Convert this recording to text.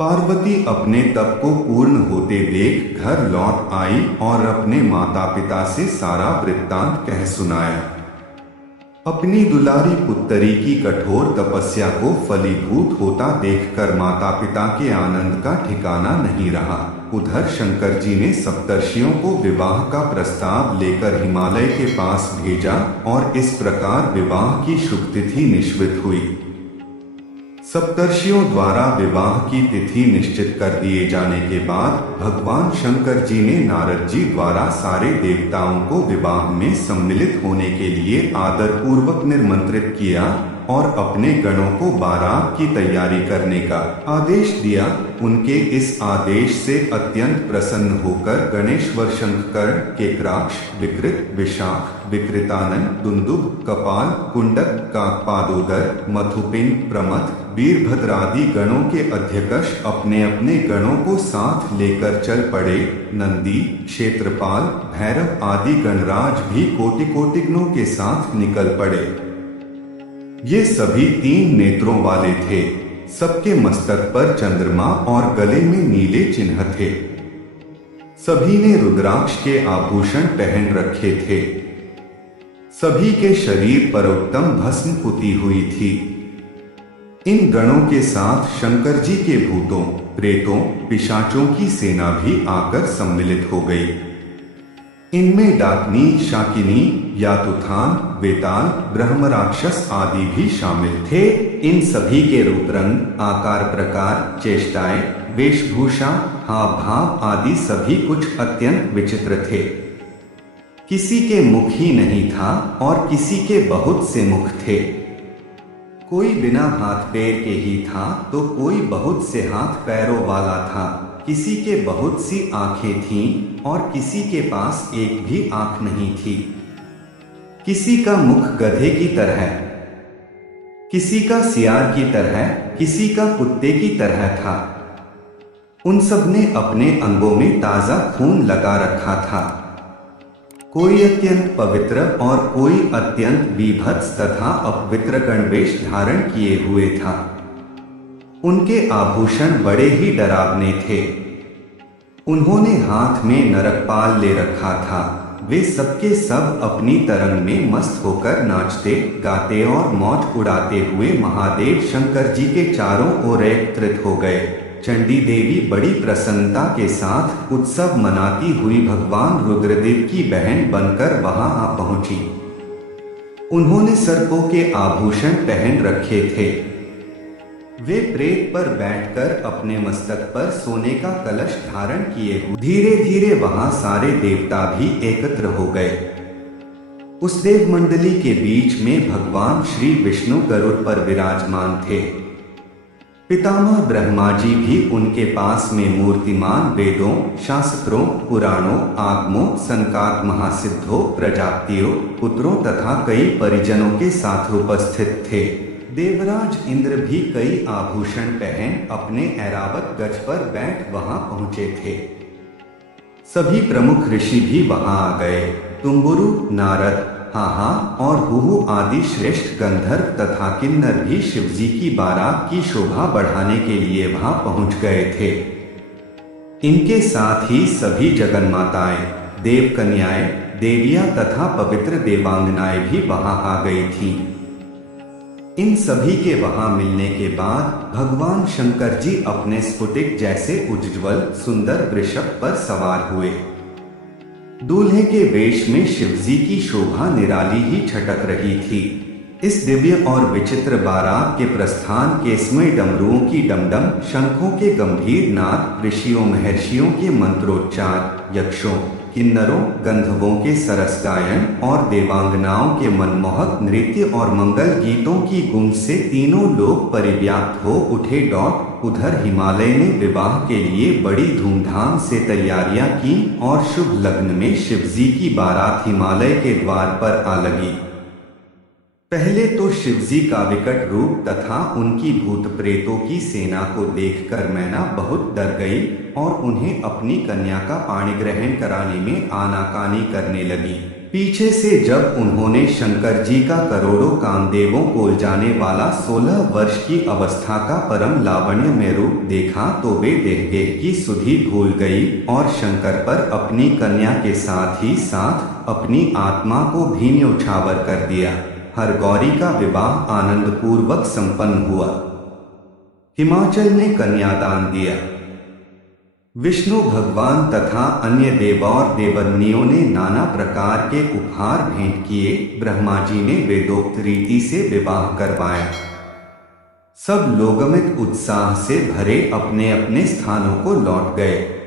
पार्वती अपने तप को पूर्ण होते देख घर लौट आई और अपने माता पिता से सारा वृत्तांत कह सुनाया। अपनी दुलारी पुत्री की कठोर तपस्या को फलीभूत होता देखकर माता पिता के आनंद का ठिकाना नहीं रहा। उधर शंकर जी ने सप्तर्षियों को विवाह का प्रस्ताव लेकर हिमालय के पास भेजा और इस प्रकार विवाह की शुभ तिथि निश्चित हुई। सप्तर्षियों द्वारा विवाह की तिथि निश्चित कर दिए जाने के बाद भगवान शंकर जी ने नारद जी द्वारा सारे देवताओं को विवाह में सम्मिलित होने के लिए आदर पूर्वक निमंत्रित किया और अपने गणों को बारात की तैयारी करने का आदेश दिया। उनके इस आदेश से अत्यंत प्रसन्न होकर गणेश्वर शंकर, केकराक्ष, विकृत, विशाख, विकृतानन, दुंदुभ, कपाल, कुंडक, काकपादोदर, मधुपिंड, प्रमथ, वीरभद्र आदि गणों के अध्यक्ष अपने अपने गणों को साथ लेकर चल पड़े। नंदी, क्षेत्रपाल, भैरव आदि गणराज भी कोटि कोटि गणों के साथ निकल पड़े। ये सभी 3 नेत्रों वाले थे। सबके मस्तक पर चंद्रमा और गले में नीले चिन्ह थे। सभी ने रुद्राक्ष के आभूषण पहन रखे थे। सभी के शरीर पर उत्तम भस्म पुती हुई थी। इन गणों के साथ शंकर जी के भूतों, प्रेतों, पिशाचों की सेना भी आकर सम्मिलित हो गई। इनमें डाकनी, शाकिनी, यातुथान, वेताल, ब्रह्म राक्षस आदि भी शामिल थे। इन सभी के रूप, रंग, आकार, प्रकार, चेष्टाएं, वेशभूषा, हाव भाव आदि सभी कुछ अत्यंत विचित्र थे। किसी के मुख ही नहीं था और किसी के बहुत से मुख थे। कोई बिना हाथ पैर के ही था तो कोई बहुत से हाथ पैरों वाला था। किसी के बहुत सी आंखें थीं और किसी के पास एक भी आंख नहीं थी। किसी का मुख गधे की तरह, किसी का सियार की तरह, किसी का कुत्ते की तरह था। उन सब ने अपने अंगों में ताजा खून लगा रखा था। कोई अत्यंत पवित्र और कोई अत्यंत विभत्स तथा अपवित्र गणवेश धारण किए हुए था। उनके आभूषण बड़े ही डरावने थे। उन्होंने हाथ में नरकपाल ले रखा था। वे सबके सब अपनी तरंग में मस्त होकर नाचते, गाते और मौज उड़ाते हुए महादेव शंकर जी के चारों ओर एकत्रित हो गए। चंडी देवी बड़ी प्रसन्नता के साथ उत्सव मनाती हुई भगवान रुद्रदेव की बहन बनकर वहां आ पहुंची। उन्होंने सर्पों के आभूषण पहन रखे थे। वे प्रेत पर बैठकर अपने मस्तक पर सोने का कलश धारण किए हुए धीरे धीरे वहां सारे देवता भी एकत्र हो गए। उस देव मंडली के बीच में भगवान श्री विष्णु गरुड़ पर विराजमान थे। पितामह ब्रह्मा जी भी उनके पास में मूर्तिमान वेदों, शास्त्रों, पुराणों, आगमों, संकात महासिद्धों, प्रजापतियों, पुत्रों तथा कई परिजनों के साथ उपस्थित थे। देवराज इंद्र भी कई आभूषण पहन अपने ऐरावत गज पर बैठ वहां पहुंचे थे। सभी प्रमुख ऋषि भी वहां आ गए। तुम्बुरु, नारद, हाहा और हुहु आदि श्रेष्ठ गंधर्व तथा किन्नर भी शिवजी की बारात की शोभा बढ़ाने के लिए वहां पहुंच गए थे। इनके साथ ही सभी जगन्माताएं, देव कन्याएं, देवियां तथा पवित्र देवांगनाएं भी वहां आ गई थीं। इन सभी के वहां मिलने के बाद भगवान शंकर जी अपने स्फुटिक जैसे उज्ज्वल सुंदर वृषभ पर सवार हुए। दूल्हे के वेश में शिवजी की शोभा निराली ही छटक रही थी। इस दिव्य और विचित्र बारात के प्रस्थान के समय डमरुओं की डमडम, शंखों के गंभीर नाद, ऋषियों महर्षियों के मंत्रोच्चार, यक्षों, किन्नरों, गंधर्वों के सरस गायन और देवांगनाओं के मनमोहक नृत्य और मंगल गीतों की गूंज से तीनों लोग परिव्याप्त हो उठे। उधर हिमालय ने विवाह के लिए बड़ी धूमधाम से तैयारियां की और शुभ लग्न में शिवजी की बारात हिमालय के द्वार पर आ लगी। पहले तो शिवजी का विकट रूप तथा उनकी भूत प्रेतों की सेना को देखकर मैना बहुत डर गई और उन्हें अपनी कन्या का पाणी ग्रहण कराने में आनाकानी करने लगी। पीछे से जब उन्होंने शंकर जी का करोड़ों कामदेवों को जाने वाला 16 वर्ष की अवस्था का परम लावण्य में रूप देखा तो वे देह की सुधि भूल गई और शंकर पर अपनी कन्या के साथ ही साथ अपनी आत्मा को भी न्यौछावर कर दिया। हर गौरी का विवाह आनंद पूर्वक संपन्न हुआ। हिमाचल ने कन्यादान दिया। विष्णु भगवान तथा अन्य देव और देवन्नियों ने नाना प्रकार के उपहार भेंट किए। ब्रह्मा जी ने वेदोक्त रीति से विवाह करवाया। सब लोग अमित उत्साह से भरे अपने अपने स्थानों को लौट गए।